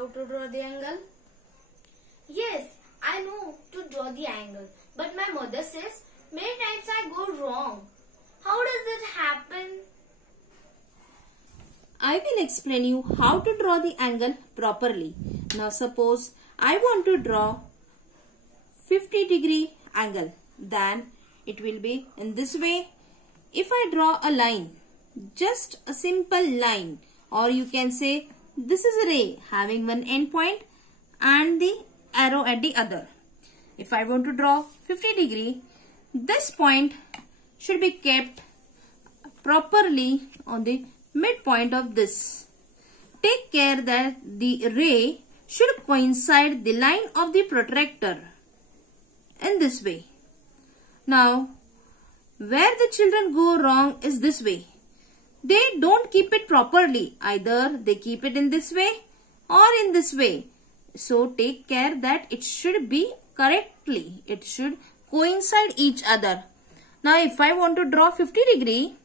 how to draw the angle? Yes, I know to draw the angle. But my mother says many times I go wrong. How does it happen? I will explain you how to draw the angle properly. Now suppose I want to draw 50-degree angle. Then it will be in this way. If I draw a line, just a simple line, or you can say this is a ray having one end point and the arrow at the other. If I want to draw 50-degree, this point should be kept properly on the midpoint of this. Take care that the ray should coincide the line of the protractor in this way. Now, where the children go wrong is this way. They don't keep it properly. Either they keep it in this way or in this way. So, take care that it should be correctly. It should coincide each other. Now, if I want to draw 50-degree,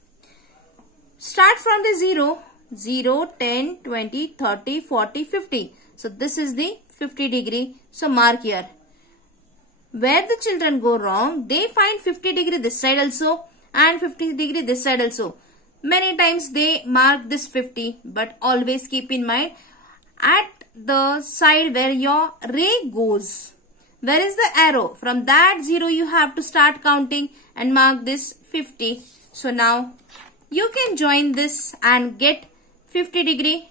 start from the 0, 10, 20, 30, 40, 50. So, this is the 50-degree. So, mark here. Where the children go wrong, they find 50-degree this side also and 50-degree this side also. Many times they mark this 50, but always keep in mind at the side where your ray goes. Where is the arrow? From that 0 you have to start counting and mark this 50. So now you can join this and get 50-degree.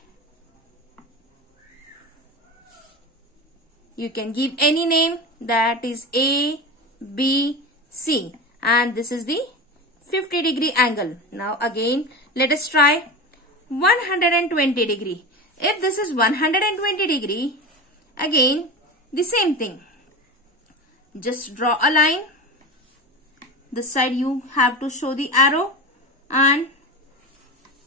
You can give any name, that is A, B, C, and this is the 50-degree angle. Now again let us try 120-degree. If this is 120-degree, again the same thing. Just draw a line. This side you have to show the arrow and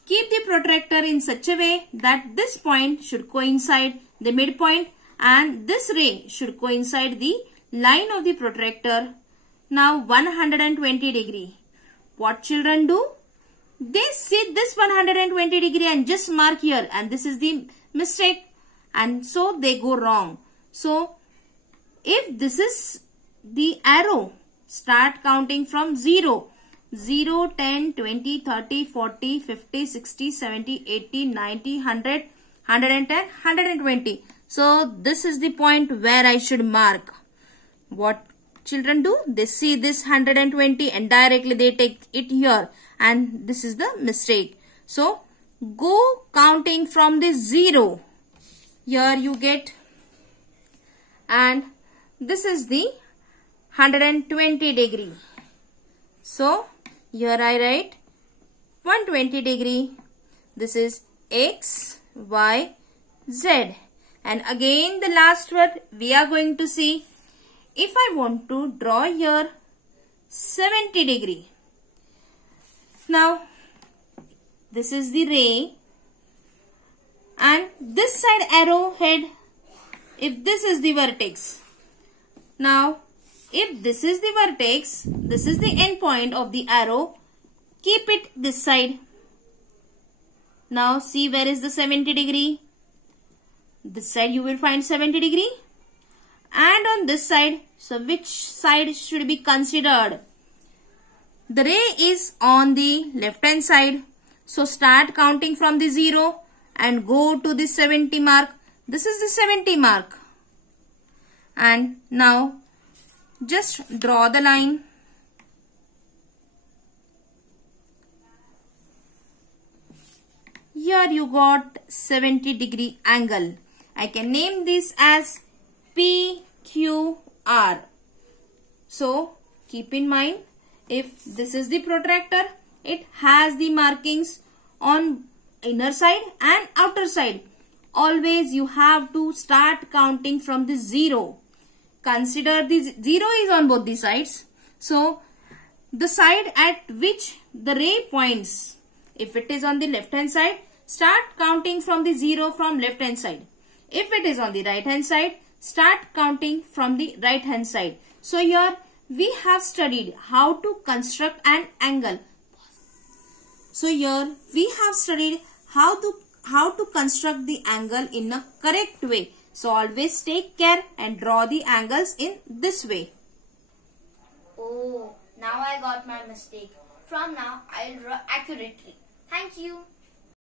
keep the protractor in such a way that this point should coincide the midpoint and this ray should coincide the line of the protractor. Now 120-degree. What children do? They see this 120-degree and just mark here, and this is the mistake, and so they go wrong. So if this is the arrow, start counting from 0, 10, 20, 30, 40, 50, 60, 70, 80, 90, 100, 110, 120. So this is the point where I should mark. What children do? They see this 120 and directly they take it here, and this is the mistake. So go counting from the 0. Here you get, and this is the 120-degree. So here I write 120-degree. This is X, Y, Z. And again the last word we are going to see. If I want to draw here 70-degree. Now this is the ray and this side arrow head, if this is the vertex. Now if this is the vertex, this is the end point of the arrow, keep it this side. Now see where is the 70-degree. This side you will find 70-degree. And on this side, so which side should be considered? The ray is on the left hand side. So start counting from the 0 and go to the 70 mark. This is the 70 mark. And now just draw the line. Here you got 70-degree angle. I can name this as PQR. So keep in mind, if this is the protractor, it has the markings on inner side and outer side. Always you have to start counting from the 0. Consider the 0 is on both the sides. So the side at which the ray points, if it is on the left hand side, start counting from the 0 from left hand side. If it is on the right hand side, start counting from the right hand side. So here we have studied how to construct an angle. So here we have studied how how to construct the angle in a correct way. So always take care and draw the angles in this way. Oh, now I got my mistake. From now, I'll draw accurately. Thank you.